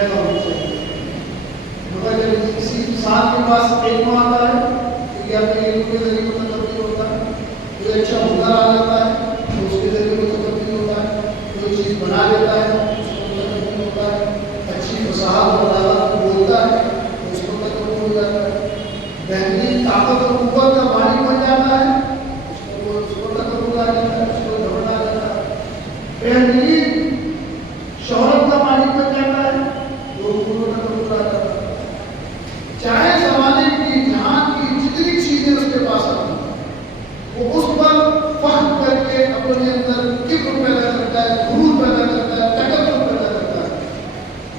پیدا ہونی چاہیے. مگر جب کسی انسان کے پاس علم آتا ہے تو یہ اپنے علم کے ذریعے متبدل ہوتا ہے. کوئی اچھا ہنر آ جاتا ہے تو اس کے ذریعے متبدل ہوتا ہے. کوئی چیز بنا لیتا ہے اس کو متبدل ہوتا ہے. اچھی فصاحت اور بلاغت بولتا ہے تو اس کو متبدل ہو جاتا ہے. بہترین طاقت اور قوت کا مالک بن جاتا ہے اس کو تکبر آ جاتا ہے, اس کو گھمنڈ آ جاتا ہے. بہترین شہرت کا مالک بن جاتا ہے تو اس کو تکبر آ جاتا ہے. چاہے زمانے کی جہاں کی جتنی چیزیں اس کے پاس آتی ہیں وہ اس پر فخر کر کے اپنے اندر کبر پیدا کرتا ہے, غرور پیدا کرتا ہے, تکبر پیدا کرتا ہے.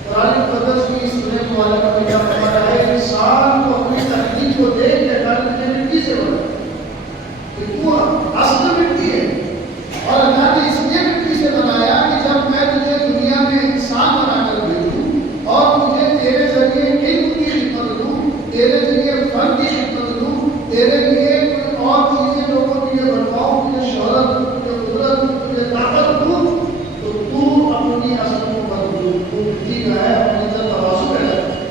قرآن مقدس کی سورہ مبارکہ میں کیا فرمایا ہے, انسان کو اپنی تخلیق کو دیکھ کے اللہ نے مٹی سے بنایا کہ تو اصل مٹی ہے, اور اللہ نے اس لیے مٹی سے بنایا کہ جب میں تجھے دنیا میں انسان بنا کر بھیجوں اور مجھے تیرے ذریعے علم کی خدمت دوں, تیرے ذریعے فن کی خدمت دوں, تیرے لیے کوئی اور چیزیں لوگوں کے لیے بنواؤں, تجھے شہرت, تجھے قدرت, تجھے طاقت دوں, تو اپنی اصل کو بدل دوں. تو مٹی کا ہے, اپنے اندر توازن پیدا کرے,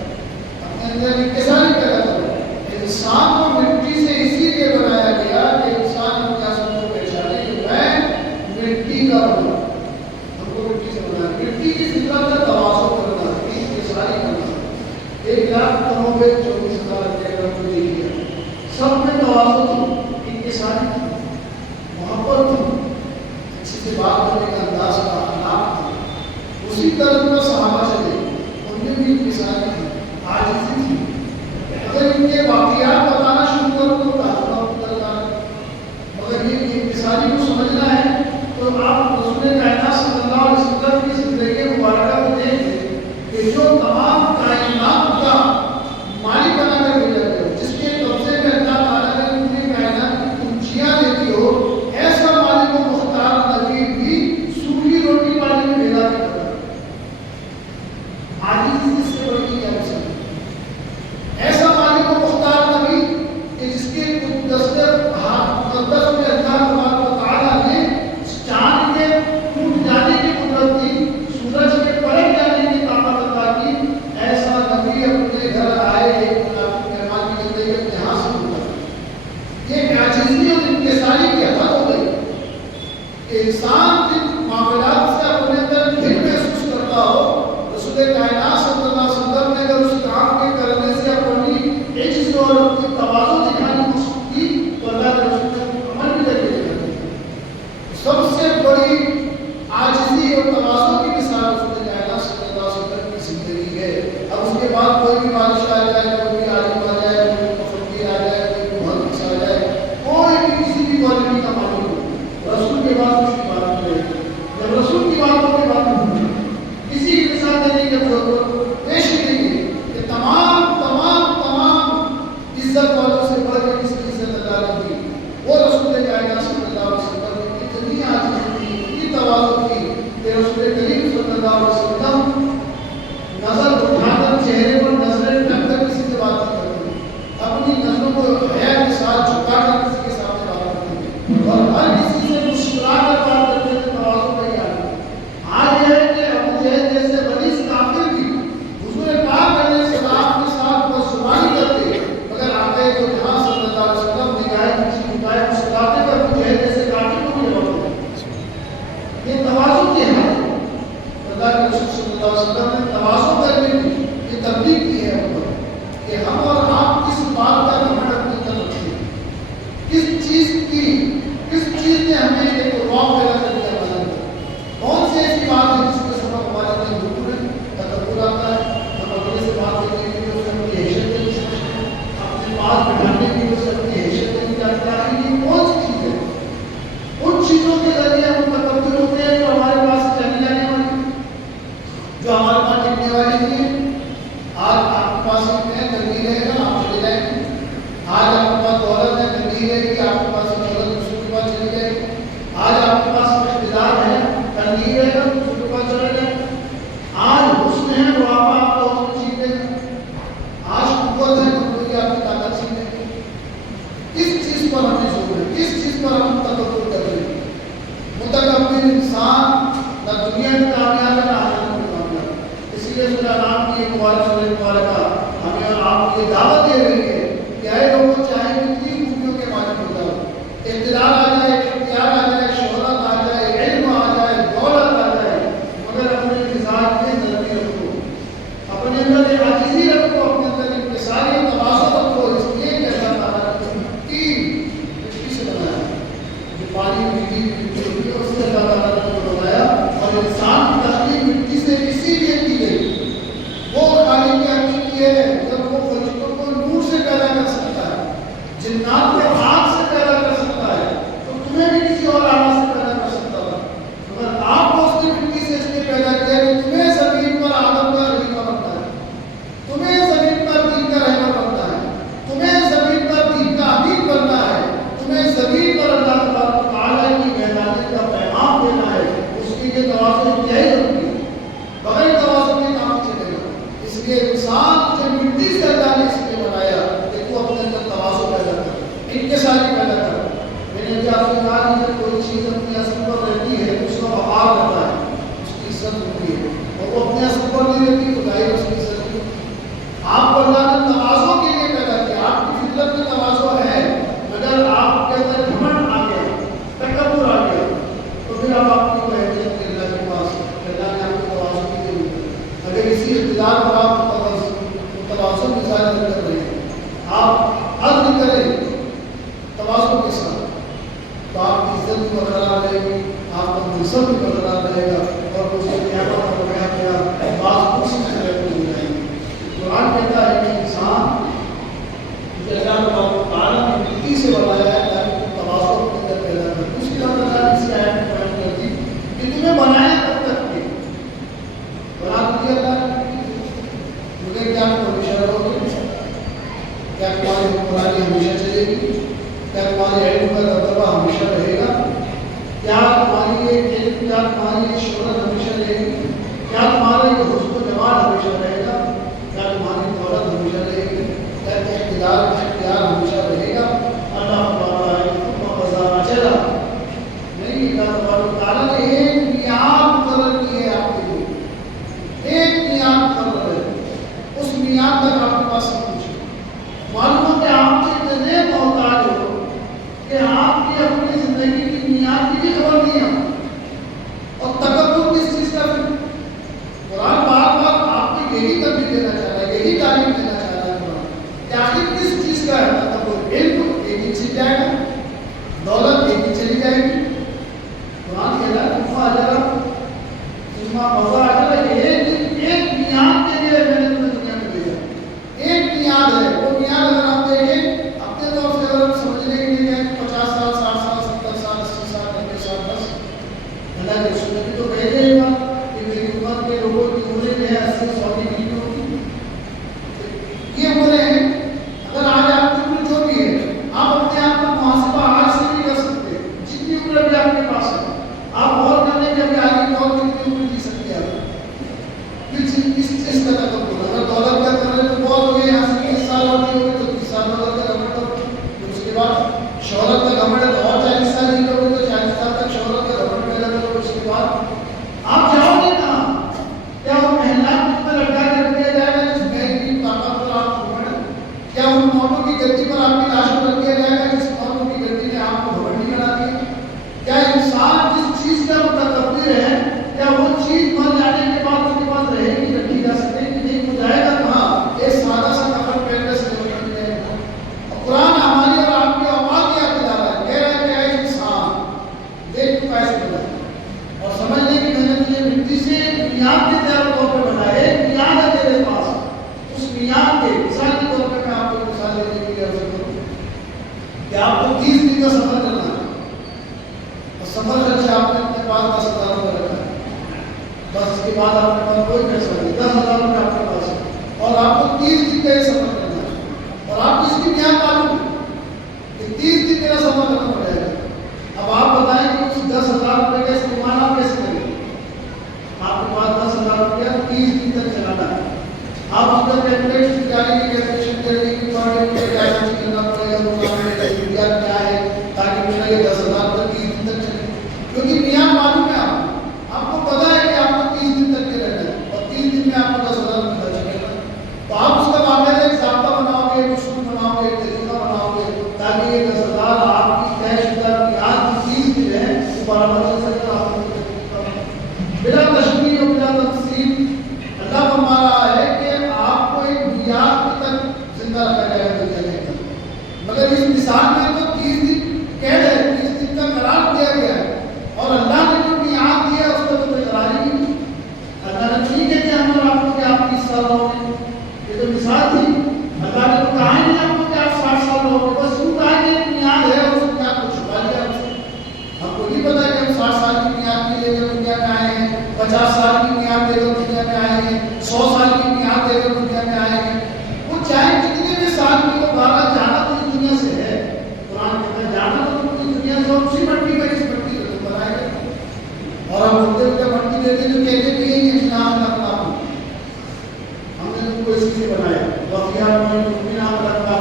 اپنے اندر انکساری پیدا کرے. انسان کو مٹی سے اسی لیے بنایا گیا کہ انسان اپنے اصل کو پہچانے کہ میں مٹی کا بنا. ہم کو مٹی سے بنایا. مٹی کی فطرت کا توازن کرنا, انکساری کرنا. 1,94,24,000 ایکڑ کو دیکھیے, سب میں توازن تھی, انکساری تھی, محبت تھی, اچھی سے بات کرنے کا انداز تھا, اخلاق تھا. اسی طرح پر صحابہ چلے, ان میں بھی انکساری تھی, عاجزی تھی. اگر ان کے واقعات بتانا شروع کروں تو مگر یہ انکساری کو سمجھنا ہے تو آپ رسول کائنات صلی اللہ علیہ وسلم کی زندگی مبارکہ کو دیکھیں کہ جو تمام کائنات کا مالک بنا کر بھیجا گیا, جس کے قبضے میں اللہ تعالیٰ نے پوری کائنات کی کنجیاں دے دی ہو, ایسا مالک و مختار نبی بھی سوکھی روٹی پانی میں بھیجا کرتا ہے. عاجزی اس سے بڑی کیا مثال. ایسا مالک و مختار نبی کہ جس کے مقدس میں اللہ تبارک و تعالیٰ نے چاند کے ٹوٹ جانے کی قدرت دی, سورج کے پلٹ جانے کی طاقت عطا کی. ایسا نبی اپنے گھر آئے, مہمان کی زندگی اپنے ہاتھ سے ہوتا ہے. یہ عاجزی اور انکساری کی حد ہو گئی کہ انسان جن معاملات سے اپنے اندر گھن محسوس کرتا ہو, رسول کائنات صلی اللہ علیہ وسلم نے اگر اس کام کے کرنے سے اپنی عجز اور اپنی تواضع دکھانے کی کوشش کی تو اللہ کے رسول نے عمل بھی کر کے. سب سے بڑی عاجزی اور تواضع کی مثال رسول کائنات صلی اللہ علیہ وسلم کی زندگی ہے. اب اس کے بعد کوئی بھی بادشاہ آ جائے, کوئی بھی عالم آ جائے, کوئی مفکر آ جائے, کوئی محدث آ جائے, کوئی بھی کسی بھی کوالٹی کا معلوم ہو, رسول کے بعد اس کی بات نہیں رہے. جب رسول کی بات ہوگی بات نہیں ہوگی. کسی کی مثال دینے کی ضرورت پیش ہی نہیں ہے کہ تمام عزت والوں سے بڑھ کے کس کی عزت اللہ نے دی, وہ رسول کائنات صلی اللہ علیہ وسلم نے اتنی عاجزی تھی, اتنی تواضع تھی کہ رسول کریم صلی اللہ علیہ وسلم نظر اٹھا کر چہرے پر نظریں ڈھک کر کسی سے بات نہیں کرتے, اپنی نظروں کو حیا کے ساتھ جھکا کر کسی کے سامنے بات کرتے تھے, اور ہر کسی سے مسکرا کر بات کرتے تھے. تواضع کا یہ حال ہے کہ ابو جہل جیسے غلیظ کافر بھی حضور پاک علیہ السلام کے ساتھ بدزبانی کرتے, مگر آقا تو جہاں صلی اللہ علیہ وسلم نگاہ کی اٹھائے مسکراتے پر ابو جہل جیسے کافر کو بھی جواب دیتے. یہ تواضع کی ہے. اللہ کے رسول صلی اللہ علیہ وسلم نے تواضع کرنے کی یہ تبلیغ کی ہے کہ ہم اور آپ کس بات کا گھمنڈ اپنے اندر رکھتے ہیں, کس چیز نے ہمیں ایک رعب پیدا کر دیا ہمارے اندر. کون سی ایسی بات ہے جس کے سبب ہمارے اندر غرور ہے, تکبر آتا ہے, ہم اگلے سے بات کرنے کے لیے اسے اپنی حیثیت نہیں سمجھتے ہیں, اپنے پاس بٹھانے کے لیے اسے اپنی حیثیت نہیں جانتے ہیں. یہ کون سی چیز ہے؟ ان چیزوں کے ذریعے ہم تکبر ہوتے ہیں جو ہمارے پاس چلی جانے والی, جو ہمارے پاس ٹکنے والی نہیں ہے. آج آپ کے پاس نہیں رہے گا, آپ چلے جائیں گے. آج آپ کے پاس دولت ہے, نہیں رہے گی, آپ کے پاس دولت دوسروں کے پاس چلی جائے گی. آج آپ کے پاس اقتدار ہے, کل نہیں رہے گا, دوسروں کے پاس چلے جائے گا. آج حسن ہے وہ آپ کو چھین لے گا, آج قوت ہے تو کوئی آپ کی طاقت چھین لے گا. کس چیز پر ہمیں زور ہے, کس چیز پر ہم تکبر کر رہے ہیں؟ متکبر انسان نہ دنیا میں کامیاب ہے نہ آخرت میں کامیاب ہے. اسی لیے سورہ نام یہ دعوت دے رہی ہے کہ اے لوگوں چاہے کتنی خوبیوں کے مالک ہو جاؤ، اقتدار آ جائے، اختیار آ جائے، شہرت آ جائے، علم آ جائے، دولت آ جائے، مگر اپنے مزاج میں نرمی رکھو، اپنے اندر عاجزی رکھو، اپنے اندر انکساری تواضع رکھو، اس لیے کہ اللہ تعالیٰ نے مٹی سے بنایا، جو پانی مٹی ہوتی ہے اس سے اللہ تعالیٰ نے بنایا، اور انسان کی تخلیق مٹی سے اسی لیے کی گئی۔ وہ خالق حقیقی ہے جب وہ فرشتوں کو نور سے پیدا کر سکتا ہے، جنات کو آگ سے پیدا کر سکتا ہے، تو تمہیں بھی کسی اور آگ سے پیدا کر سکتا ہے، مگر آپ کو اس نے مٹی سے اس لیے پیدا کیا کہ تمہیں زمین پر آدم کا خلیفہ بننا ہے، تمہیں زمین پر دین کا رہبر بننا ہے، تمہیں زمین پر دین کا امین بننا ہے، تمہیں زمین پر اللہ تبارک و تعالیٰ کی وحدانیت کا پیغام دینا ہے۔ اس کی یہ توازن انتہائی ضروری ہے، بغیر توازن کے کام چلے گا۔ اس لیے انسان تجھے مٹی سے اللہ نے اس لیے بنایا کہ تو اپنے اندر توازن پیدا کر، انکساری پیدا کر۔ میں نے جب آپ سے کہا کہ جب کوئی چیز اپنی اصل پر رہتی ہے تو اس کا وقار رہتا ہے، اس کی عزت ہوتی ہے، اور وہ اپنے اصل پر نہیں رہتی تو ظاہر اس کی عزت نہیں ہوتی۔ آپ کو اللہ نے توازن کے لیے پیدا کیا، آپ کی فطرت میں توازن ہے، مگر آپ کے اندر گھمنڈ آ گیا، تکبر آ گیا، تو پھر اب آپ کی کوئی حیثیت نہیں اللہ کے پاس، اللہ نے آپ کو توازن کی ضرورت ہے۔ اگر اسی اقتدار پر آپ توازن کے ساتھ کر رہے ہیں، آپ عدل کریں توازن کے ساتھ، تو آپ کی عزت بھی برقرار رہے گی، آپ کا منصب بھی برقرار رہے گا، اور اس کے قیامت کو بیان کیا بعض اسی طرح کو ہو جائیں گے۔ قرآن کہتا ہے کہ انسان جو اللہ تعالیٰ نے مٹی سے بنایا ہے تاکہ وہ توازن کے اندر پیدا کرے۔ اس کے بعد اللہ نے اس آیت میں بیان کر دی کہ تمہیں بنایا کب تک کے بنا دیا اللہ نے، مگر کیا تم ہمیشہ رہو گے؟ کیا تمہاری حکمرانی ہمیشہ چلے گی؟ کیا تمہارے علم کا دبدبہ ہمیشہ رہے گا؟ کیا تمہاری یہ علم، کیا تمہاری یہ شہرت ہمیشہ رہے گی؟ کیا تمہارا یہ حسن و جمال ہمیشہ رہے گا؟ کیا تمہاری دولت ہمیشہ رہے گی؟ کیا اقتدار اختیار ہمیشہ رہے گا؟ اللہ چلا نہیں، اللہ تعالیٰ نے ایک میعاد مقرر کی ہے آپ کے لیے، ایک میعاد مقرر ہے، اس میعاد تک آپ کے پاس سب کچھ ہے۔ معلوم ہو کہ آپ سے اتنے محتاج ہو کہ آپ کی اپنی زندگی کی میعاد کی بھی خبر نہیں ہے، اور تکبر کس چیز کا ہے؟ قرآن بار بار آپ کو یہی تربیت دینا چاہ رہا ہے، یہی تعلیم دینا چاہ رہا ہے قرآن کہ آخر کس چیز کا ہے تکبر؟ علم ایک ہی چیز جائے گا، دولت ایک ہی چلی جائے گی۔ قرآن کہہ رہا ہے تمہا اجرا تمہا مزہ اجرا، ایک میعاد کے لیے میں نے تمہیں دنیا میں بھیجا، ایک میعاد ہے۔ وہ میعاد اگر آپ دیکھیں اپنے طور سے اگر سمجھنے کے لیے کہ 50 سال 60 سال 70 سال 80 سال 90 سال بس اللہ کے رسول نے بھی تو کہہ دیا ایک بات کہ میری امت کے لوگوں کی عمریں جو ہے 80 100 کی نہیں ہوتی، یہ عمریں ہیں۔ اگر آج آپ کی عمر جو بھی ہے آپ اپنے آپ کا محاسبہ آج سے نہیں کر سکتے، جتنی عمر بھی آپ کے پاس ہے آپ غور کرنے کے ابھی آگے کون کتنی عمر جی سکتے ہیں آپ، کس چیز کا تکبر؟ اگر دولت کا کر رہے تو بہت ہو گئے، یہاں سے 30 سال ہوتی ہوگی تو 30 سال دولت کا گھمنڈ کرو، پھر اس کے بعد شہرت کا گھمنڈ ہے تو اور 40 سال جی لوگے تو 40 سال تک شہرت کا گھمنڈ پیدا کرو، اس کے بعد آپ جاؤ گے کہاں؟ کیا وہ محلات میں لٹکا کے رکھ دیا جائے گا جس محل کی طاقت پر آپ گھمنڈ ہے؟ کیا ان موتوں کی گدی پر آپ کی لاش کو رکھ دیا جائے گا جس موتوں کی گدی نے آپ کو گھمنڈی بنا دیا؟ کیا انسان جس چیز کا متکبر ہے کیا وہ چیز مر جانے کے بعد اس کے پاس رہے گی، رکھی جا سکے کہ نہیں؟ وہ جائے گا کہاں؟ ایک سادہ سا کفن پہننے سے نہیں جائے گا۔ اور قرآن ہماری اور آپ کی اوقات یاد دلا رہا ہے، کہہ رہا ہے کہ اے انسان دیکھ تو کیسے بنا ہے، اور سمجھ لیں کہ میں نے تجھے مٹی سے میعاد کے طور پر بنایا ہے، ایک میعاد ہے تیرے پاس، اس میعاد کے مثال کے طور پر میں آپ کو مثال دینے کے لیے عرض کروں کہ آپ کو 30 دن کا سفر کرنا ہے، اور سفر خرچہ آپ نے اپنے پاس 10,000 روپے رکھا ہے، بس اس کے بعد آپ کے پاس کوئی پیسہ نہیں، 10,000 روپے آپ کے پاس ہے، اور آپ کو 30 دن کا یہ سفر کرنا ہے، اور آپ کو اس کی میعاد معلوم ہے کہ 30 دن میرا سفر ختم ہو جائے گا۔ اب آپ بتائیں کہ اس 10,000 روپے کا استعمال آپ کیسے کریں گے؟ آپ کے پاس 10,000 روپیہ 30 دن تک چلانا ہے، آپ اس کا کیلکولیٹ جانے کی کیلکولیشن کریں کہ کیا کرنا پڑے گا، کیا ہے تاکہ میرا یہ 10,000 تک 30 دن تک چلے، کیونکہ میعاد معلوم ہے آپ کو پتا ہے کہ آپ کو 30 دن تک کے رہنا ہے، اور 30 دن میں آپ کو 10,000 روپے چلے گا، تو آپ اس کا باقاعدہ ایک بلا تشریح و بلا تفصیل اللہ فرما رہا ہے کہ آپ کو ایک میعاد تک زندہ رکھا جائے گا دنیا کے اندر، مگر اس مثال میں تو 30 دن قید ہے، 30 دن کا قرار دیا گیا ہے، اور اللہ نے جو میعاد دیا اس کا تو کوئی قرار ہی نہیں۔ اللہ نے ٹھیک ہے کہ ہم اور آپ کو کہ آپ 30 سال رہو گے، یہ تو مثال تھی۔ اللہ نے تو کہا ہی نہیں آپ کو کہ آپ 60 سال رہو گے، بس یوں کہا کہ ایک میعاد ہے اور اس میعاد کو چھپا لیا ہم سے۔ ہم کو نہیں پتا کہ ہم 60 سال کی میعاد کے لے کر دنیا میں آئے ہیں، 50 سال کی میعاد دے کر دنیا میں آئے ہیں، 100 سال کی میعاد دے کر دنیا میں آئے ہیں۔ وہ چاہے کتنے بھی سال کی وہ بارہ جانا تو اس دنیا سے ہے، قرآن کہتا ہے جانا تو اس دنیا سے، اور اسی مٹی کا اس مٹی کو تم بنائے گا۔ اور ہم بولتے ہوئے مٹی دیتے جو کہتے بھی یہی ہے نام رکھنا ہم نے تم کو اسی سے بنایا، وفیات میں تم نام رکھنا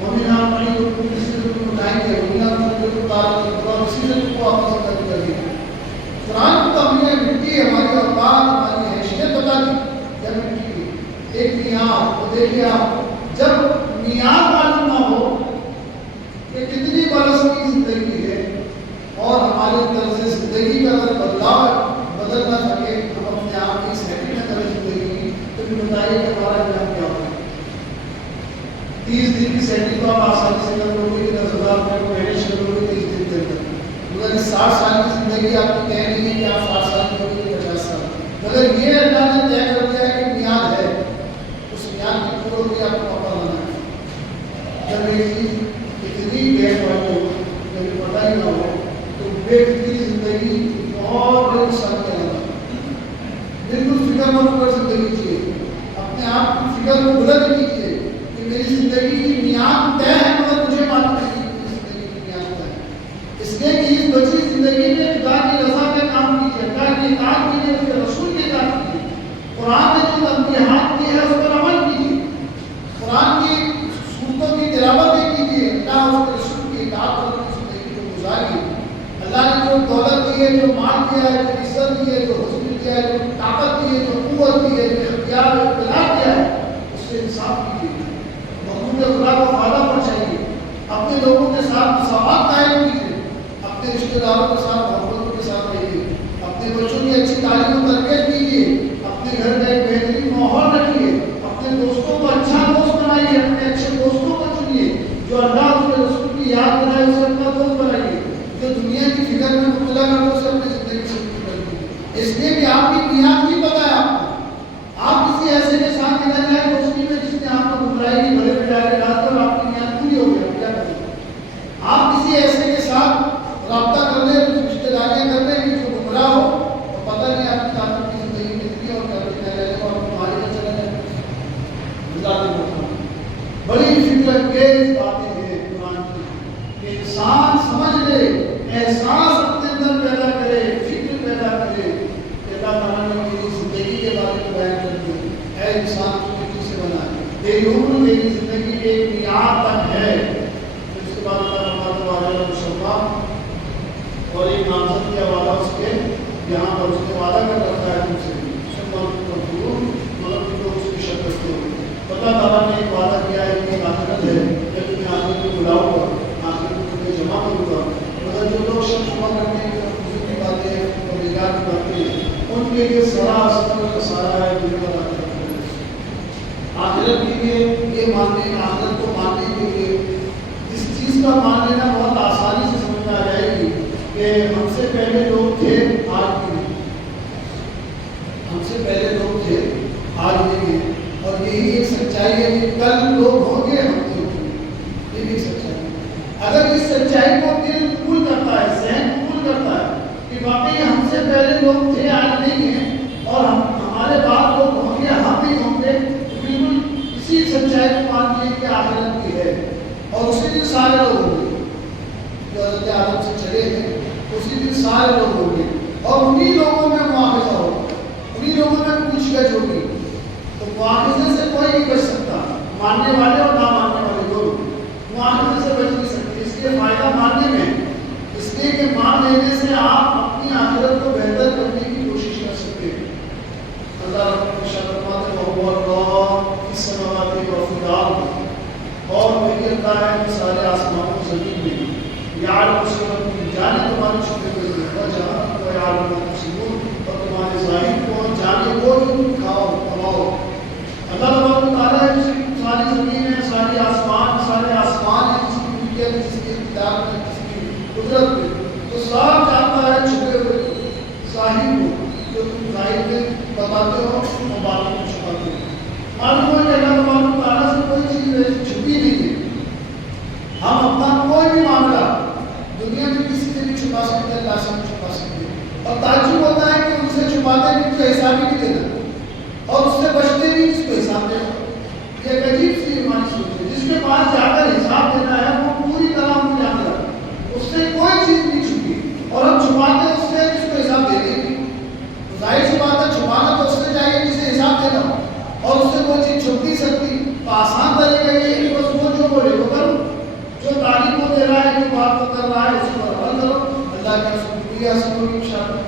مومن آپ نہیں تو تم اسی سے تم بنائیں گے، مومن آپ تم کو تعلق اسی سے تم کو آپس میں کر دیا۔ قرآن کو ہم نے مٹی ہماری اوقات ہماری حیثیت بتا دی یا مٹی کی ایک میعاد۔ تو دیکھیے آپ جب میعاد معلوم نہ ہو کہ کتنی برس کی زندگی ہے اور ہمارے طرز زندگی کا اگر بدلاؤ بدل نہ سکے، ہم اپنے آپ کی سیکنڈ میں طرز زندگی کی، تو پھر بتائیے کہ ہمارا انجام کیا ہوگا۔ 30 دن کی سیٹنگ تو آپ آسانی سے کر لو گے، 10,000 روپئے کو مینیج کر لو گے 30 دن کے اندر، مگر اس 60 سال کی زندگی آپ کو کہہ رہی ہے کہ آپ 60 سال کی ہوگی 50 سال، مگر یہ اللہ نے طے کر دیا ہے کہ میعاد ہے، اس میعاد کی پورا بھی آپ کو پتہ لانا ہے۔ جب یہ چیز اتنی بیٹ والی ہو، جب پتہ ہی نہ ہو، تو بیٹ کی زندگی بہت بڑے نقصان کے علاوہ بالکل فکر مند پر زندگی چاہیے، اپنے آپ کی فکر کو بلند کیجیے کہ میری زندگی کی میعاد طے ہے، مگر مجھے معلوم نہیں کہ میری زندگی کی میعاد طے ہے۔ اس لیے کہ اس بچی زندگی میں خدا کی رضا کا کام کیجیے، اللہ کی اطاعت کیجیے، اس کے رسول کی اطاعت کیجیے، قرآن نے جو تنبیہات کی ہے اس پر عمل کیجیے، قرآن کی سورتوں کی تلاوت کیجیے، اللہ اس کے رسول کی اطاعت کر کے زندگی کو گزاریے۔ اللہ نے جو دولت دی ہے، جو مال دیا ہے، جو عزت دی ہے، جو حسن دیا ہے، جو طاقت دی ہے، جو قوت دی ہے، جو اختیار و اختلاف دیا ہے، اس سے انصاف کیجیے، محبوب خدا کو فائدہ پہنچائیے، اپنے لوگوں کے ساتھ مساوات قائم کیجیے، اپنے رشتہ داروں کے ساتھ محبتوں کے ساتھ رہیے، اپنے بچوں کی اچھی تعلیم و تربیت کیجیے، اپنے گھر میں ایک بہترین ماحول رکھیے، اپنے دوستوں کو اچھا دوست بنائیے، اپنے اچھے دوستوں کو چنیے، جو اللہ اس کے رسول کی یاد بنائے اسے اپنا دوست بنائیے، جو دنیا کی فکر میں مبتلا کر اسے اپنی زندگی سے دور کریے۔ اس لیے کہ آپ کی میعاد نہیں پتہ ہے آپ کو، آپ کسی ایسے کے ساتھ نکل جائیں دوستی میں جس نے آپ کو گمراہی کی بھرے میں ڈال کے ڈال کر آپ کی میعاد پوری ہو گئی، کیا کریں؟ آپ کسی ایسے کے ساتھ رابطہ کر لیں، رشتے داریاں کر لیں کہ جو گمراہ ہو، تو پتہ نہیں آپ کی تعلق کی زندگی کتنی اور کیا رہے گا اور تمہاری میں چلا جائے گا۔ بڑی فکر انگیز باتیں ہیں قرآن کی کہ انسان سمجھ لے، احساس اپنے اندر پیدا کرے، فکر پیدا کرے کہ اللہ تعالیٰ نے میری زندگی کے بارے میں بیان کر دیا، اے انسان تو مٹی سے بنا ہے، تیری عمر تیری زندگی کے ایک میعاد تک ہے۔ اس کے بعد اللہ تعالیٰ مصطفیٰ اور ایک نامزد کیا وعدہ اس کے یہاں پر اس نے وعدہ کر رکھا ہے تم سے، مگر تم لوگ اس کی شک کرتے ہو۔ اللہ تعالیٰ نے ایک وعدہ کیا ہے کہ آخرت ہے کہ تمہیں آخرت کو بلاؤ گا، آخرت کو تمہیں جمع کروں گا، مگر جو لوگ شک شبہ کرتے ہیں کہ فضول کی باتیں اور بیکار کی باتیں ہیں، ان کے لیے سراسر خسارہ ہے دنیا اور آخرت کے لیے یہ ماننے، آخرت کو ماننے کے لیے اس چیز کا مان لینا بہت آسانی سے سمجھ میں آ جائے گی کہ ہم سے پہلے لوگ تھے آج بھی نہیں، ہم سے پہلے لوگ تھے آج بھی نہیں، اور یہی ایک سچائی ہے کہ کل لوگ ہوں گے ہم سے، یہ بھی سچائی ہے۔ اگر اس سچائی کو دل قبول کرتا ہے، ذہن قبول کرتا ہے کہ واقعی ہم سے پہلے لوگ تھے آج نہیں ہیں اور ہمارے بعد لوگ ہوں گے ہم بھی ہوں گے، تو بالکل اسی سچائی کو مان لیے کہ آخرت کی ہے، اور اسی دن سارے لوگ ہوں گے جو حضرت آدم سے چلے ہیں، اسی دن سارے لوگ ہوں گے، اور انہی لوگوں میں مواخذہ ہوگا، انہی لوگوں میں پوچھ گچھ ہوگی۔ تو مواخذے سے کوئی نہیں بچ سکتا، ماننے والے اور نہ ماننے والے دونوں مواخذے سے بچ نہیں سکتے۔ اس لیے فائدہ ماننے میں، اس لیے کہ مان لینے سے آپ اپنی آخرت کو بہتر کرنے کی کوشش کر سکتے ہیں۔ اللہ رب فرماتے ہیں وَهُوَ اللَّهُ فِي السَّمَاوَاتِ وَفِي الْأَرْضِ، اور وہی اللہ ہے جو سارے آسمانوں زمین میں، یعلم سرکم، جانے تمہاری چھپے ہوئے، وجہاں وَيَعْلَمُ مَا تُبْصِرُونَ، تم کھاؤ کماؤ. اللہ تبارک و تعالیٰ ہے جس کی ساری زمین ہے, سارے آسمان ہے, جس کی ملکیت ہے, جس کی اقتدار ہے, جس کی قدرت ہے. تو صاف جانتا ہے چھپے ہوئے صاحب کو جو تم ظاہر میں بتاتے ہو اور باطن میں چھپاتے ہو. معلوم ہے کہ اللہ تبارک و تعالیٰ سے کوئی چیز چھپی نہیں ہے. ہم اپنا کوئی بھی معاملہ دنیا میں کسی سے بھی چھپا سکتے ہیں, اللہ سے بھی چھپا سکتے ہیں. اور تعجب ہوتا ہے کہ ان سے چھپاتے بھی اس کو حساب ہی نہیں دینا, اور اس سے بچتے بھی اس کو حساب دینا. یہ ایک عجیب سی ایمانی سوچ ہے. جس کے پاس جا کر حساب دینا ہے وہ پوری طرح ہم جانتا ہے, اس سے کوئی چیز نہیں چھپی, اور ہم چھپاتے اس سے اس کو حساب دے دیں گے. ظاہر سی بات ہے چھپانا تو اس سے چاہیے جسے حساب دینا ہو, اور اس سے کوئی چیز چھپ نہیں سکتی. تو آسان طریقہ یہ ہے کہ بس وہ جو بولے وہ کرو, جو تعلیم کو دے رہا ہے, جو بات کو کر رہا ہے اس پر عمل کرو. اللہ کے شکریہ سنو انشاءاللہ.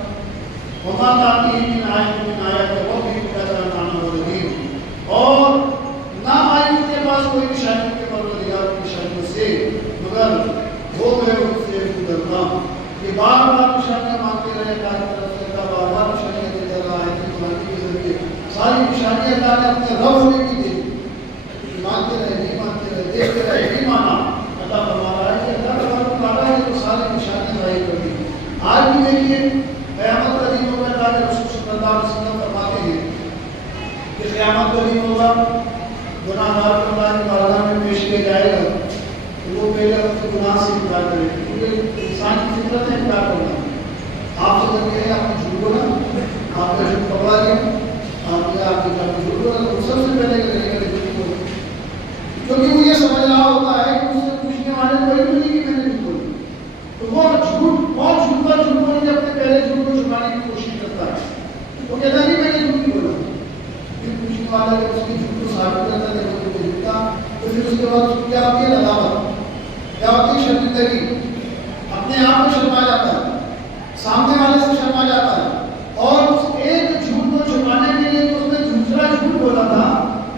وما تأتيهم من آية من آيات ربهم إلا كانوا عنها معرضين. اور نہ آئی ان کے پاس کوئی نشانی کے پروردگار کی نشانیوں سے مگر وہ ہے ان سے گزرنا. یہ بار بار نشانیاں مانگتے رہے, اللہ کی طرف سے اللہ بار بار نشانیاں دیتا رہا ہے کہ قرآن کے ذریعے ساری نشانیاں اللہ نے اپنے رب ہونے کی دی. مانتے رہے, نہیں مانتے رہے, دیکھتے رہے, نہیں مانا. اللہ فرما رہا ہے کہ اللہ تبارک و تعالیٰ نے تو ساری نشانیاں ظاہر کر دی. آج بھی دیکھیے قیامت کا دن ہوگا, اللہ کے رسول صلی اللہ علیہ وسلم فرماتے ہیں کہ قیامت کا دن ہوگا, گناہگار کو اللہ کی بارگاہ میں پیش کیا جائے گا. وہ پہلے اپنے گناہ سے انکار کرے گا, کیونکہ انسان کی فطرت ہے انکار کرنا. آپ سے کرتے ہیں آپ نے جھوٹ بولا, آپ کا جھوٹ پکڑا لیا, آپ نے جھوٹ بولا, تو سب سے پہلے کرے گا جھوٹ بولا, کیونکہ وہ یہ سمجھ رہا ہوتا ہے کہ اس سے پوچھنے والے کوئی بھی نہیں کہ میں نے جھوٹ بولا. تو وہ جھوٹ اور جھوٹ پر جھوٹ بول کے اپنے پہلے جھوٹ کو چھپانے کی کوشش کرتا ہے. وہ کہتا نہیں میں نے جھوٹ نہیں بولا. پھر پوچھنے والا جب اس کی جھوٹ کو ثابت کرتا ہے کہ وہ جھوٹا, تو پھر اس کے بعد اس کو کیا ہوتی ہے ندامت, کیا ہوتی ہے شرمندگی, اپنے آپ کو شرما جاتا ہے, سامنے والے سے شرما جاتا ہے. اور اس ایک جھوٹ کو چھپانے کے لیے جو اس نے دوسرا جھوٹ بولا تھا,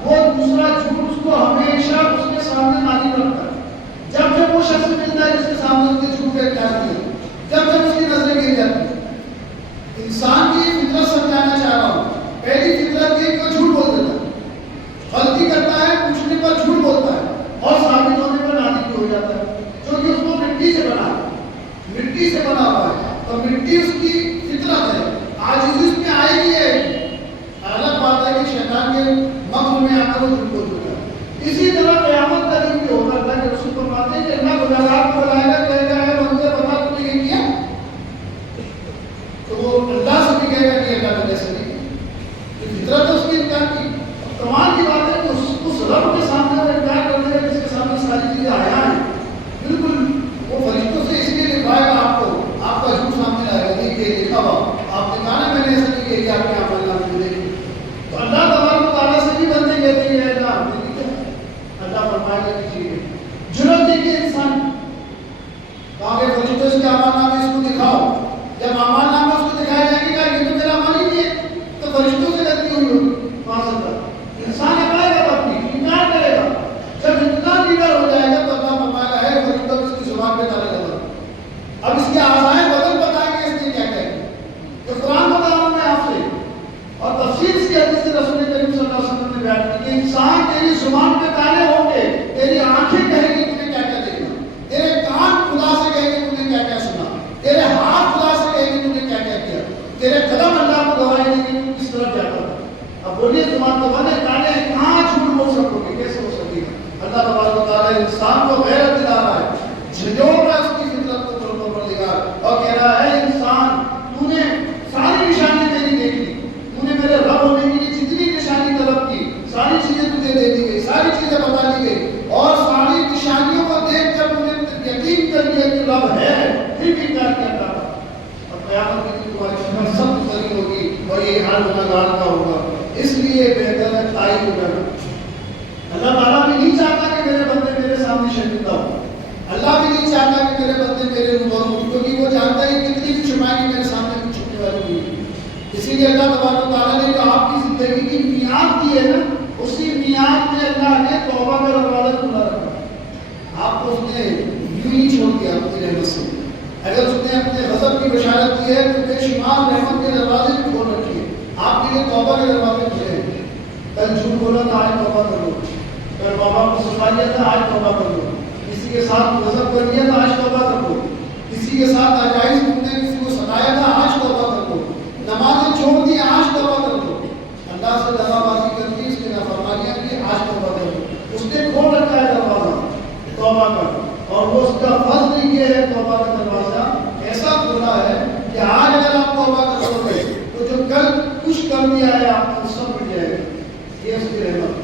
وہ دوسرا جھوٹ اس کو ہمیشہ اس کے سامنے نازل رکھتا ہے. جب جب وہ شخص ملتا ہے جس کے سامنے اس کے جھوٹ کا اختیار کیا, جب جب اس کی نظریں گر جاتی ہیں. انسان کی فطرت سمجھانا چاہ رہا ہوں. پہلی فطرت یہ کہ وہ جھوٹ بول دیتا ہے, غلطی کرتا ہے, پوچھنے پر جھوٹ بولتا ہے, اور ثابت ہونے پر نادم ہو جاتا ہے, کیونکہ اس کو مٹی سے بنا ہوا ہے, اور مٹی اس کی فطرت ہے. عاجزی اس میں آئے گی ہے. الگ بات ہے کہ شیطان کے مکر میں آ کر وہ جھوٹ بول دیتا ہے. اسی طرح قیامت کا دن بھی ہوگا. اللہ کے رسول فرماتے ہیں کہ اللہ گنہگار کو بلائے گا, کہے گا اے بندے بتا تم نے یہ کیا, تو وہ اللہ سے بھی کہے گا کہ اللہ نے ایسا نہیں کیا. فطرت اس کی انکار کی. کمال کی بات ہے کہ اس رب کے سامنے وہ انکار کر دے گا جس کے سامنے ساری چیزیں آیا ہیں. بالکل وہ فرشتوں سے اس لیے لکھوائے گا آپ کو, آپ کا جھوٹ سامنے لائے گا, دیکھیے لکھا ہوا آپ نے کہا نا میں نے ایسا نہیں کیا, آپ کے عمل نامے میں دیکھیے. تو اللہ تبارک و تعالیٰ سے بھی بندے کہتے ہیں اللہ ہم نے نہیں کیا. اللہ فرمائے گا کہ ٹھیک ہے. جرأت دیکھیے انسان, کہا کہ فرشتوں سے اعمال نامے اس کو دکھاؤ. جب اعمال نامے اس کو دکھائے جائیں گے کہ یہ تو میرا عمل ہی نہیں ہے, تو فرشتوں سے غلطی ہوئی ہوگی. انسان اپائے گا, اپنی انکار کرے گا. جب اتنا نڈر ہو جائے گا تو اللہ فرمائے گا ہے فرشتوں اس کی زبان پہ تالے لگا. اب اس کے اعضائے بدن بتائیں گے اس نے کیا کہا ہے. تو قرآن بتا رہا ہوں میں آپ سے, اور تفصیل اس کی حدیث رسول کریم صلی اللہ علیہ وسلم نے بیان کی کہ انسان تیری زبان پہ تالے ہوں گے, تیری آنکھیں کہیں گی تمہیں کیا کیا دیکھنا, تیرے کان خدا سے کہیں گے تمہیں کیا کیا سنا, تیرے ہاتھ خدا سے کہیں گے تمہیں کیا کیا کیا, تیرے قدم اللہ کو گواہی دیں گے تم کس طرف جاتا تھا. اب بولیے زبان تو بنے تالے کہاں جھوٹ بول سکو گے, کیسے ہو سکے گا. اللہ تبارک و تعالیٰ انسان کو غیرت دلا رہا ہے, جھنجھوڑ رہا ہے اس کی فطرت کو پروردگار, اور کہہ رہا ہے انسان تو نے ساری نشانی میری دیکھ لی, تو نے میرے رب ہونے کے لیے جتنی نشانی طلب کی ساری چیزیں تجھے دے دی گئی, ساری چیزیں بتا دی گئی, اور ساری نشانیوں کو دیکھ کر تم نے یقین کر لیا کہ رب ہے, پھر بھی انکار کیا تھا. اور قیامت کے دن تمہاری شکل سخت ضری ہوگی, اور یہ حال گنہگار کا ہوگا. اس لیے بہتر ہے تائید ہو جانا. اللہ تعالیٰ بھی نہیں چاہتا کہ میرے بندے میرے سامنے شرمندہ ہو. اللہ بھی نہیں چاہتا کہ میرے بندے میرے روبرو ہوں, کیونکہ وہ جانتا ہے کتنی بھی چھپائیں گے میرے سامنے کچھ چھپنے والی نہیں ہے. اسی لیے اللہ تبارک و تعالیٰ نے جو آپ کی زندگی کی میعاد دی ہے نا, اسی میعاد میں اللہ نے توبہ کا دروازہ کھلا رکھا. آپ کو اس نے یوں ہی چھوڑ دیا اپنی رحمت سے. اگر اس نے اپنے غضب کی بشارت دی ہے تو بے شمار رحمت کے دروازے بھی کھول رکھے, آپ کے لیے توبہ کے دروازے دروازے کھلے ہیں. کل جھوٹ بولا تھا آج توبہ کر لو. کل بابا کو سکھا دیا تھا آج توبہ کر لو. کسی کے ساتھ غضب کر دیا تھا آج توبہ کر لو. کسی کے ساتھ ناجائز تم نے کسی کو ستایا تھا آج توبہ کر لو. نمازیں چھوڑ دی آج توبہ کر لو. اللہ سے دغا بازی کر دی, اس کی نافرمانیاں کی, آج توبہ کر لو. اس نے کھول رکھا ہے دروازہ توبہ کا, اور وہ اس کا فضل یہ ہے توبہ کا دروازہ ایسا کھولا ہے کہ آج اگر آپ توبہ کرو گے تو جو کل کچھ کر دیا ہے آپ کو سب مٹ جائے گا. یہ اس کی رحمت.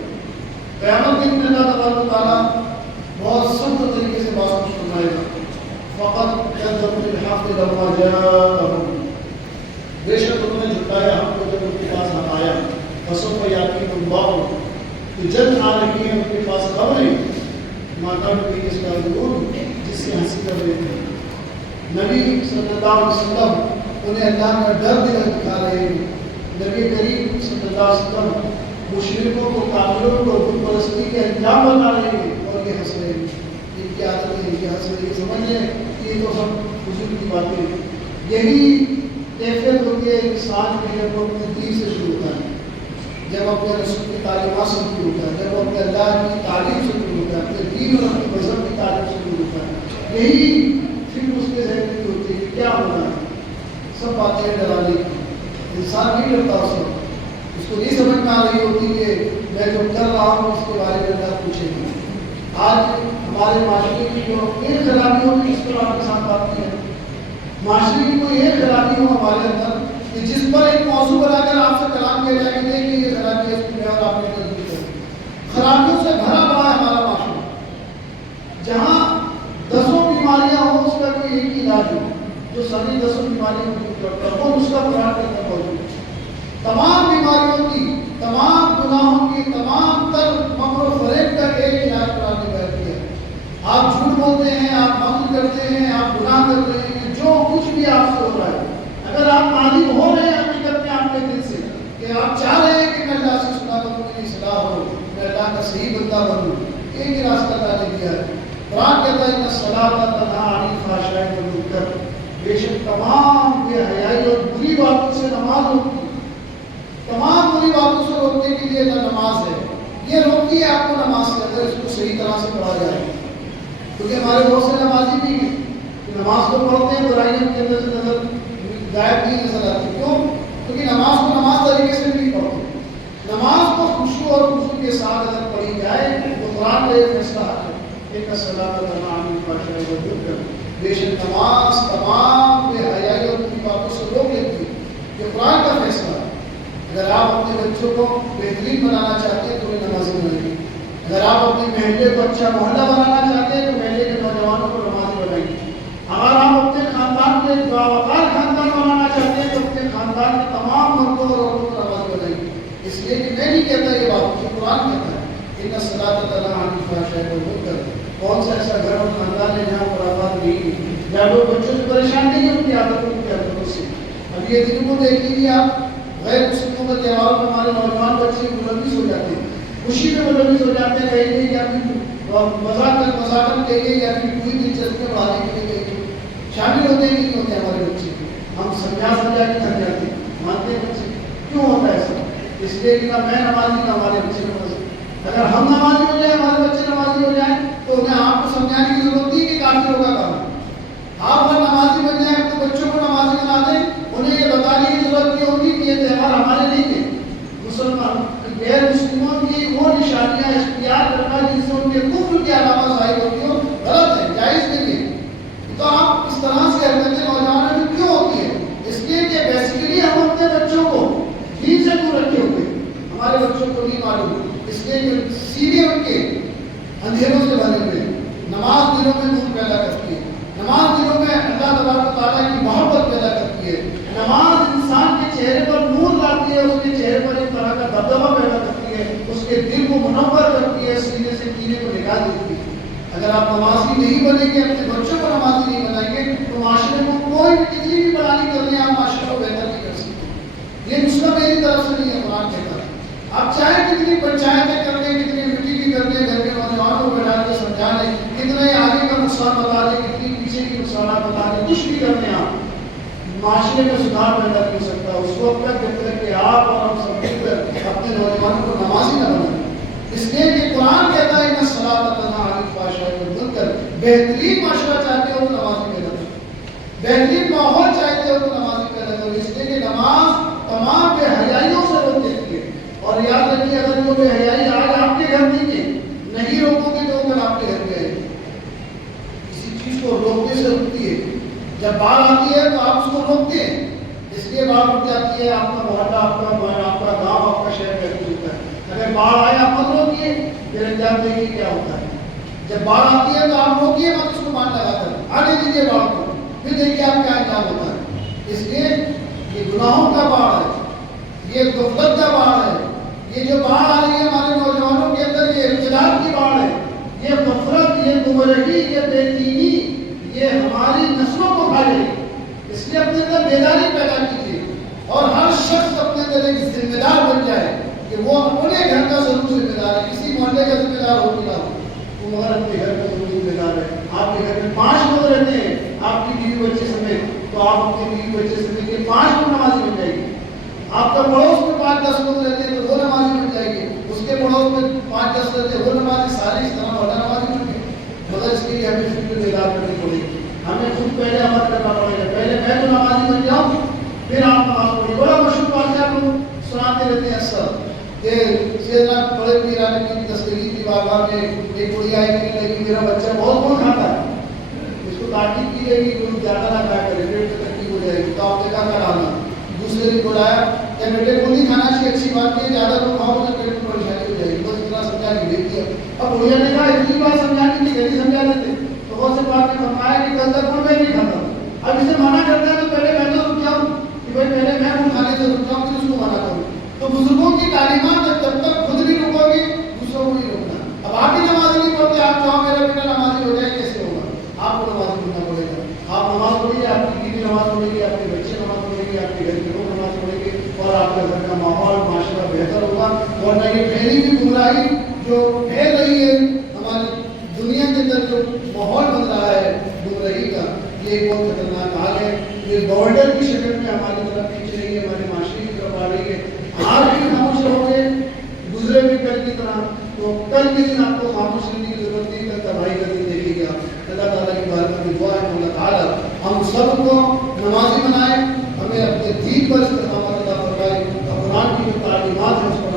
قیامت کے دن اللہ تبارک و تعالیٰ بہت سخت طریقے سے بات کو سنائے گا. فقط كذبوا بالحق لما جاءهم, بے شک انہوں نے جھٹلایا ہم کو جب ان کے پاس ہم آیا. فسوف يأتيهم الله, تو جلد آ رہی ہے ان کے پاس خبریں ما كانوا به يستهزئون, جس سے ہنسی کر رہے تھے. نبی صلی اللہ علیہ وسلم انہیں اللہ کا ڈر دکھا رہے ہیں. نبی کریم صلی اللہ علیہ وسلم مشرکوں کو, کافروں کو بت پرستی کے انجام بتا رہے ہیں اور یہ ہنس رہے ہیں. ان کی عادت ہے, یہ ہنس رہے ہیں. سمجھ لیں یہ تو سب فضول کی باتیں ہیں. یہی کیفیت ہوتی ہے انسان کے جب وہ اپنے دین سے شروع ہوتا ہے, جب اپنے رسول کی تعلیمات سے شروع ہوتا ہے, جب اپنے اللہ کی تعلیم سے شروع ہوتا ہے, اپنے دین اور اپنے مذہب کی تعلیم سے شروع ہوتا ہے. یہی پھر اس کے ذہن میں ہوتی ہے کہ کیا ہونا ہے. سب باتیں ڈرانے کی, انسان نہیں ڈرتا اس کو نہیں سمجھ میں آ رہی ہوتی کہ میں جو کر رہا ہوں اس کے بارے میں اللہ پوچھے گی. آج ہمارے معاشرے کی جو ایک خرابی ہوگی اس پر آپ کے ساتھ بات کی ہے. معاشرے کی کوئی ایک خرابی ہو ہمارے اندر کہ جس پر ایک موضوع بنا کر آپ سے کلام کیا جائے کہ دیکھیے یہ خرابی ہے اس میں اور آپ نے تصدیق کر. خرابیوں سے بھرا پڑا ہے ہمارا معاشرہ. جہاں 10 بیماریاں ہوں اس کا کوئی ایک ہی علاج ہو جو سبھی 10 بیماریوں کو دور کرتا ہے, وہ اس کا قرآن کے اندر موجود ہے. تمام بیماریوں کی, تمام گناہوں کی, تمام تر مکر و فریب کا ایک علاج قرآن نے بیان کیا ہے. آپ جھوٹ بولتے ہیں, آپ مکر کرتے ہیں, آپ گناہ کر رہے ہیں, جو کچھ بھی آپ سے ہو رہا ہے, اگر آپ معلوم ہو رہے ہیں حقیقت میں آپ کے دل سے کہ آپ چاہ رہے ہیں کہ میں اللہ سے سنا کروں, میری اصلاح ہو, میں اللہ کا صحیح بندہ بنوں, ایک ہی راستہ اللہ نے دیا ہے. قرآن کہتا ہے ان الصلاۃ تنہی عن الفحشاء والمنکر, بے شک تمام بے حیائی اور بری باتوں سے نماز روکتی ہے. تمام بری باتوں سے روکنے کے لیے نماز ہے. یہ روکی ہے آپ کو نماز سے اگر اس کو صحیح طرح سے پڑھا جائے. کیونکہ ہمارے بہت سے نمازی بھی ہیں کہ نماز کو پڑھتے ہیں برائیوں کے اندر سے نظر غائب نہیں نظر آتی. کیوں؟ کیونکہ نماز کو نماز طریقے سے نہیں پڑھتے. نماز کو خشوع اور خضوع کے ساتھ اگر پڑھی جائے تو قرآن کا ایک فیصلہ ہے ایک الصلاۃ تنہی عن الفحشاء والمنکر, بے شک نماز تمام بے حیائی اور بری باتوں سے روک لیتی ہے. یہ قرآن کا فیصلہ ہے. اگر آپ اپنے بچوں کو بہترین بنانا چاہتے ہیں تو انہیں نمازی بنائیے. اگر آپ اپنے محلے کو اچھا محلہ بنانا چاہتے ہیں تو محلے کے نوجوانوں کو نمازی بنائیے. اگر آپ اپنے خاندان کے باوقار خاندان بنانا چاہتے ہیں تو اپنے خاندان کے تمام مردوں اور عورتوں کو نمازی بنائیے. اس لیے کہ میں نہیں کہتا یہ بات, یہ قرآن کہتا ہے ان الصلاۃ تنہی عن الفحشاء والمنکر. کون سا ایسا گھر اور خاندان ہے جہاں خرافات نہیں ہے, جہاں لوگ بچوں سے پریشان نہیں ہیں ان کی عادتوں سے. اب یہ دن کو دیکھ لیجیے آپ, غیر مسلموں کے تہواروں میں ہمارے نوجوان بچے ملوث ہو جاتے ہیں, خوشی میں ملوث ہو جاتے ہیں, کہیں گے یا پھر مذاکرت کہیں گے یا پھر کوئی دلچسپی بڑھانے کے لیے کہیں گے. شامل ہوتے ہیں نہیں ہوتے ہمارے بچے. ہم سمجھا کے تھک جاتے ہیں, مانتے ہیں بچے. کیوں ہوتا ہے ایسا؟ اس لیے کہ نہ میں نمازی نہ ہمارے بچے نمازی. اگر ہم نمازی ہو جائیں, ہمارے بچے نمازی ہو جائیں تو انہیں آپ کو سمجھانے کی ضرورت نہیں کہ کافروں کا کام ہے. آپ اگر نمازی بن جائیں تو بچوں کو نمازی بنا دیں, انہیں یہ بتانے کی ضرورت نہیں ہوگی کہ یہ تہوار ہمارے نہیں ہے. مسلمان غیر مسلموں کی وہ نشانیاں اختیار کرنا جن سے ان کے کفر کی علامت ظاہر ہوتی ہو غلط ہے, جائز نہیں ہے. تو آپ اس طرح سے حرکتیں نوجوانوں میں کیوں ہوتی ہے؟ اس لیے کہ بیسیکلی ہم اپنے بچوں کو دین سے دور رکھے ہوئے, ہمارے بچوں کو نہیں معلوم, اس لیے کہ سیدھے ان کے اندھیروں سے بھرے ہوئے. نماز دلوں میں نور پیدا کرتی ہے, نماز دلوں میں اللہ تبارک و تعالیٰ کی محبت پیدا کرتی ہے. نماز انسان کے چہرے پر نور لاتی ہے, اس کے چہرے پر ایک طرح کا دبدبہ پیدا کرتی ہے, اس کے دل کو منور کرتی ہے, سینے سے کینے کو نکال دیتی ہے. اگر آپ نمازی نہیں بنیں گے, اپنے بچوں کو نمازی نہیں بنائیں گے تو معاشرے کو کوئی بھی کتنی بھی پلاننگ کر لیں آپ معاشرے کو بہتر نہیں کر سکتے. یہ نسخہ میری طرف سے نہیں ہے, قرآن کہتا ہے. آپ چاہے کتنی پنچایتیں کر لیں, کتنی میٹنگ کر لیں, گھر کے نوجوانوں کو بیٹھا کے سمجھا لیں, کتنے آگے کا نقصان بتا دیں, کتنی پیچھے کی نقصانات بتا دیں, کچھ بھی کر لیں, آپ معاشرے میں سدھار پیدا نہیں ہو سکتا اس وقت تک جب تک کہ آپ اور ہم سب مل کر بہترین معاشرہ چاہتے ہو تو نمازی پیدا کرو، بہترین ماحول چاہتے ہو تو نمازی پیدا کرو، اس لیے کہ نماز تمام بے حیائیوں سے روک دیتی ہے۔ اور یاد رکھیے اگر وہ بے حیائی آج آپ کے گھر نہیں روکو گے تو کل آپ کے گھر پہ آئے گی۔ کسی چیز کو روکنے سے رکتی ہے، جب باڑھ آتی ہے تو آپ اس کو روکتے ہیں، اس لیے باڑھ رک جاتی ہے، آپ کا محلہ، آپ کا گاؤں، آپ کا شہر محفوظ ہوتا ہے۔ اگر باڑھ آئے آپ مت روکیے، پھر انجام دیکھیے کیا ہوتا ہے۔ جب باڑھ آتی ہے تو آپ روکیے مت، اس کو مان لگا کر آنے دیجیے باڑھ کو، پھر دیکھیے آپ کیا انجام ہوتا ہے۔ اس لیے یہ گناہوں کا باڑھ ہے، یہ غفلت کا باڑھ ہے، یہ جو باڑھ آ رہی ہے ہمارے نوجوانوں کے اندر، یہ ارتداد کی باڑھ ہے، یہ غفلت، یہ گمراہی، یہ بے دینی، یہ ہماری نسلوں کو کھا جائے گی۔ اس لیے اپنے اندر بیداری پیدا کیجیے اور ہر شخص اپنے اندر ایک ذمہ دار بن جائے کہ وہ اپنے گھر کا ضرور ذمہ دار ہے، کسی محلے کا ذمہ دار ہو نہ ہو، وہ مگر اپنے گھر کا ضرور ذمہ دار ہے۔ آپ کے گھر میں 5 لوگ رہتے ہیں، آپ کی بیوی بچے سمیت، تو آپ اپنے بیوی بچے سمیت کے 5 لوگ نمازی بن جائے گی۔ آپ کا پڑوس میں 5-10 لوگ رہتے ہیں تو وہ نمازی بن جائے گی، اس کے پڑوس میں 5-10 رہتے ہیں وہ نمازی، سارے اس طرح والا نمازی بن گئے۔ مگر اس کے لیے ہمیں خود کو بیدار کرنی پڑے گی، ہمیں خود پہلے عمل کرنا پڑے گا۔ پہلے میں تو نمازی بن جاؤں پھر آپ نماز پڑھیے۔ بڑا مشہور واقعہ آپ لوگ سناتے رہتے ہیں اکثر کہ سیدنا بڑے پیر عالم کی دستگیر کی بارگاہ میں ایک بڑھیا آئی کہنے لگی میرا بچہ بہت کون کھاتا ہے، اس کو تاکید کی جائے گی کہ وہ زیادہ نہ کھایا کرے، پیٹ میں تکلیف ہو جائے گی، تو آپ نے کہا کر آنا۔ دوسرے دن بلایا کہ بیٹے کو نہیں کھانا چاہیے، اچھی بات نہیں ہے، زیادہ تو کھاؤ تو پیٹ میں پریشانی ہو جائے گی، بس اتنا سمجھا کے بھیج دیا۔ اب بڑھیا نے کہا اتنی بات سمجھانی تھی، گھر سمجھا دیتے، تو بہت سے بات نے فرمایا کہ کل تک میں نہیں کھاتا، اب اسے منع کرتا ہے تو پہلے میں تو رک جاؤں کہ بھائی پہلے میں وہ کھانے سے رک جاؤں پھر اس کو منع کروں۔ تو بزرگوں کی تعلیمات جب تک خود نہیں رکو گے دوسروں کو نہیں روکنا۔ اب آپ ہی نماز نہیں پڑھتے، آپ چاہو میرا بیٹا نمازی ہو جائے کیسے ہوگا؟ آپ کو نماز پڑھنا پڑے گا۔ آپ نماز پڑھیے، آپ کی بیوی نماز پڑھے گی، آپ کے بچے نماز پڑھیں گے، آپ کے گھر کے لوگ نماز پڑھیں گے، اور آپ کا گھر کا ماحول معاشرہ بہتر ہوگا۔ ورنہ یہ پھیلی ہوئی گمراہی جو پھیل رہی ہے ہماری دنیا کے اندر، جو ماحول بن رہا ہے گمراہی کا، یہ ایک بہت خطرناک حال ہے۔ یہ بارڈر کی شکل میں ہماری طرف کھینچ رہی ہے، ہمارے معاشرے کی طرف آ رہی ہے۔ آپ بھی خاموش رہو گے گزرے بھی کل کی طرح، تو کل کے دن آپ کو خاموش رہنے کی ضرورت نہیں، کل تباہی کا دن دیکھے گا۔ اللہ تعالیٰ کی بارگاہ میں دعا ہے اللہ تعالیٰ ہم سب کو نمازی بنائے، ہمیں اپنے دین پر استقامت عطا فرمائے، اور قرآن کی جو تعلیمات ہیں اس پر